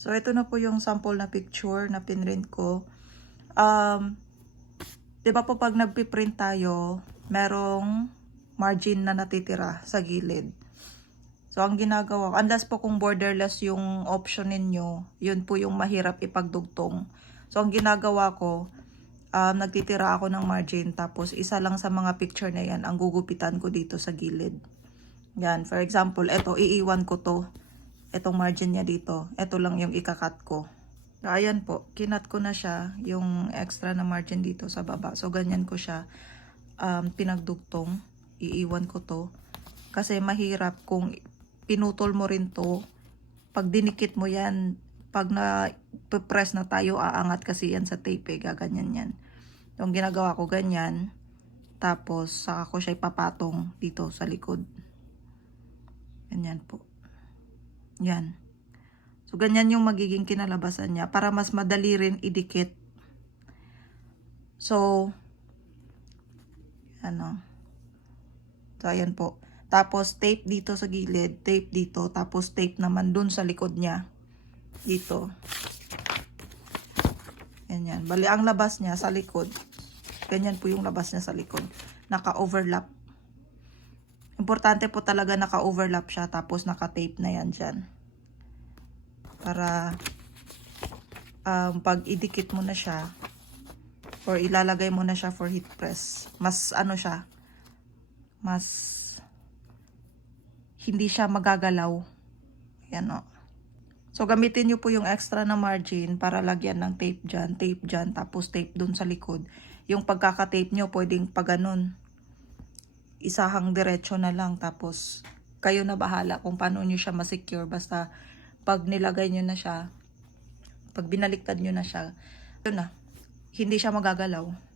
So, ito na po yung sample na picture na pinrint ko. Diba po pag nagpiprint tayo, merong margin na natitira sa gilid. So, ang ginagawa ko, unless po kung borderless yung option ninyo, yun po yung mahirap ipagdugtong. So, ang ginagawa ko, nagtitira ako ng margin, tapos isa lang sa mga picture na yan, ang gugupitan ko dito sa gilid. Yan, for example, eto, iiwan ko to. Etong margin niya dito. Ito lang yung ikakat ko. So, ayan po, kinat ko na siya, yung extra na margin dito sa baba. So, ganyan ko siya pinagdugtong. Iiwan ko to. Kasi mahirap kung pinutol mo rin to. Pag dinikit mo yan, pag na-press na tayo, aangat kasi yan sa tape, gaganyan yan. Yung ginagawa ko ganyan, tapos saka ko siya ipapatong dito sa likod. Ganyan po. Yan. So, ganyan yung magiging kinalabasan niya para mas madali rin idikit. So, So, ayan po. Tapos, tape dito sa gilid, tape dito, tapos tape naman dun sa likod niya. Dito. Ganyan. Bali, ang labas niya sa likod. Ganyan po yung labas niya sa likod. Naka-overlap. Importante po talaga naka-overlap siya, tapos naka-tape na yan dyan. Para pag idikit mo na siya, or ilalagay mo na siya for heat press, mas siya, mas hindi siya magagalaw. Yan o. So, gamitin nyo po yung extra na margin para lagyan ng tape dyan, tapos tape dun sa likod. Yung pagkaka-tape nyo, pwedeng pa ganun. Isahang diretso na lang, tapos kayo na bahala kung paano nyo siya masecure. Basta, pag nilagay nyo na siya, pag binaliktad nyo na siya, yun na, hindi siya magagalaw.